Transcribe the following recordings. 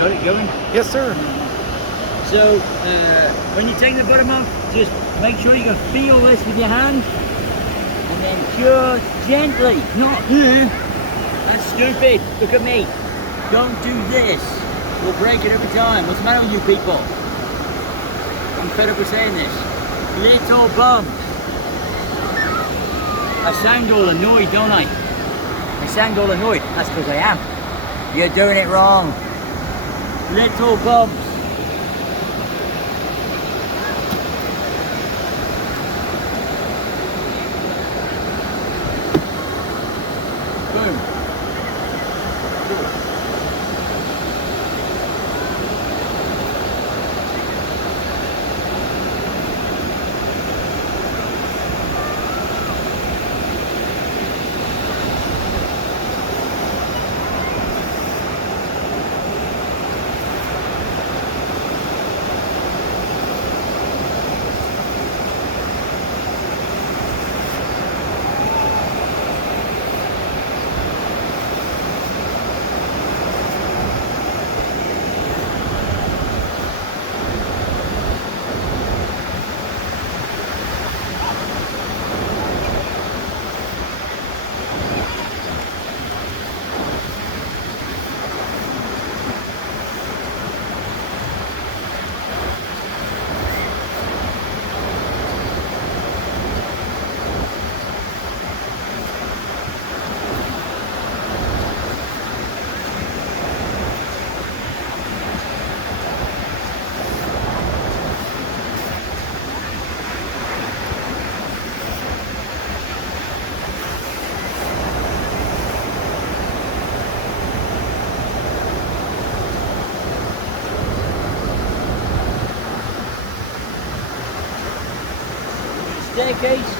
Got it going? Yes, sir. So, when you take the bottom off, just make sure you can feel this with your hand. And then just gently, not here. That's stupid. Look at me. Don't do this. We'll break it every time. What's the matter with you people? I'm fed up with saying this. Little bumps. I sound all annoyed, don't I? I sound all annoyed. That's because I am. You're doing it wrong. Little bumps. Boom. Staircase.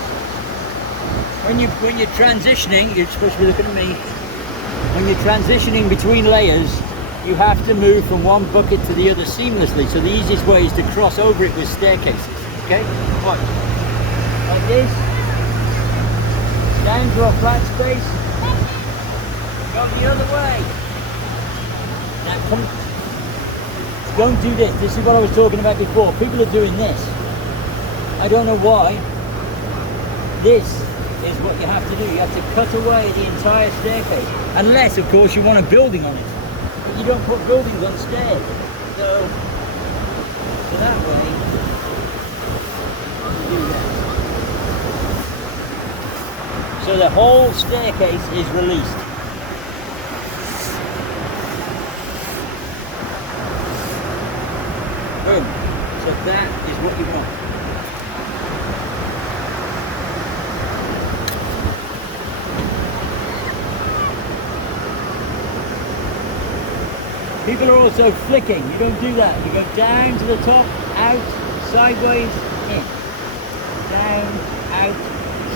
When you're transitioning, you're supposed to be looking at me. When you're transitioning between layers, you have to move from one bucket to the other seamlessly. So the easiest way is to cross over it with staircases. Okay? Watch. Like this. Down to a flat space. Go the other way. Now come. Don't do this. This is what I was talking about before. People are doing this. I don't know why. This is what you have to do. You have to cut away the entire staircase. Unless, of course, you want a building on it. But you don't put buildings on stairs. So that way, you do that. So the whole staircase is released. Boom. So that is what you want. People are also flicking. You don't do that. You go down to the top, out, sideways, in. Down, out,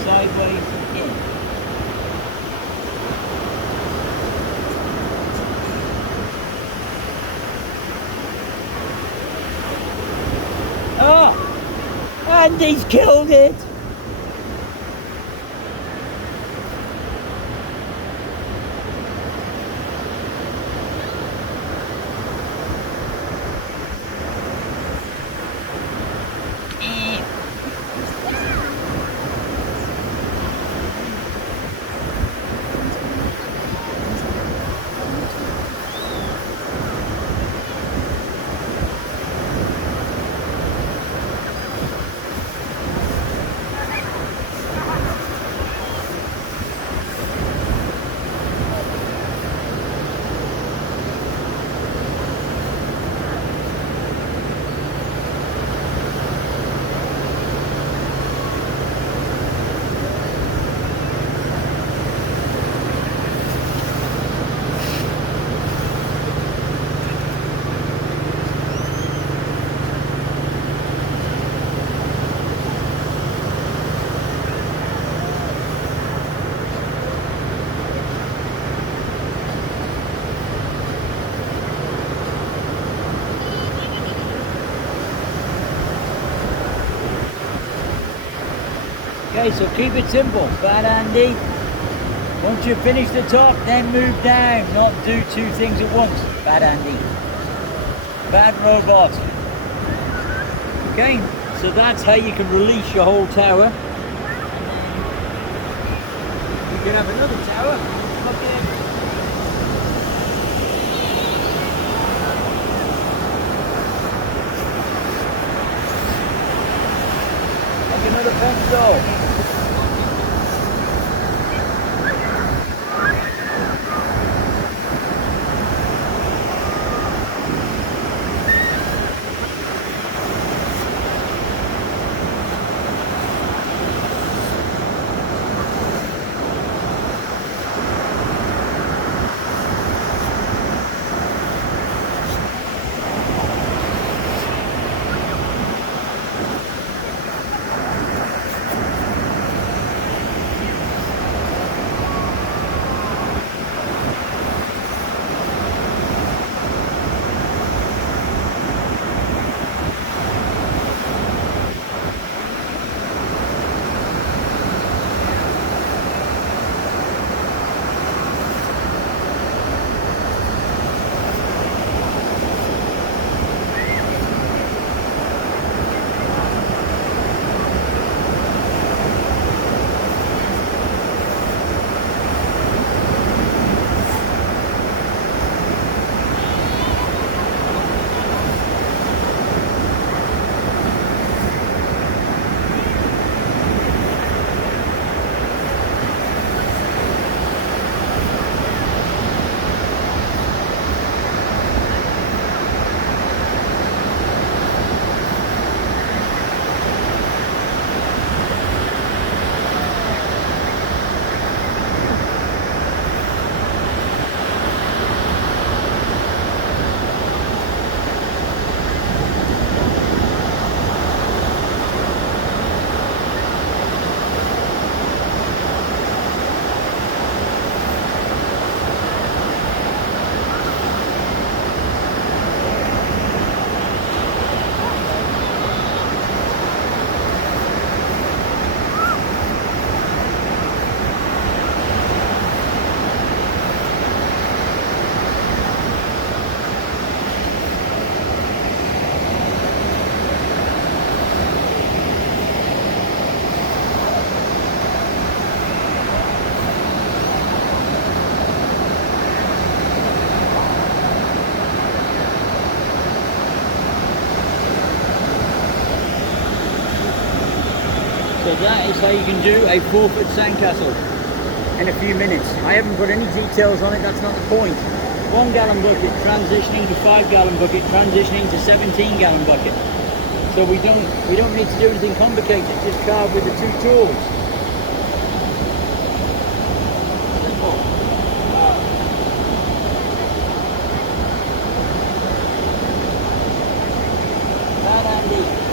sideways, in. Oh! Andy's killed it! Okay, so keep it simple, Bad Andy. Once you finish the top, then move down, not do two things at once, Bad Andy. Bad robot. Okay, so that's how you can release your whole tower. You can have another tower. Okay. Like another pencil. So that is how you can do a 4-foot sandcastle in a few minutes. I haven't put any details on it, that's not the point. 1 gallon bucket transitioning to 5 gallon bucket, transitioning to 17 gallon bucket. So we don't need to do anything complicated, just carve with the 2 tools. Simple. That handy.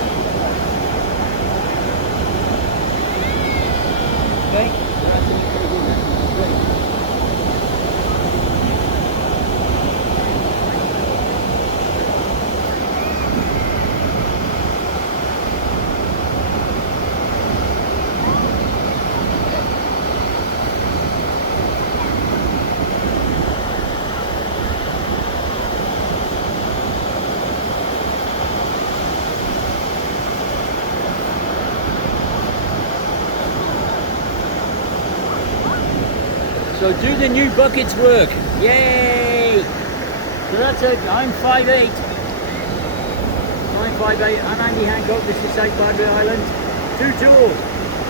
Okay, so that's what you do. Great. So do the new buckets work? Yay! So that's it. I'm 5'8". I'm 5'8". I'm Andy Hancock. This is South Barbary Island. 2 tools,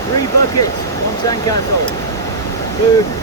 3 buckets, 1 sandcastle. Boom.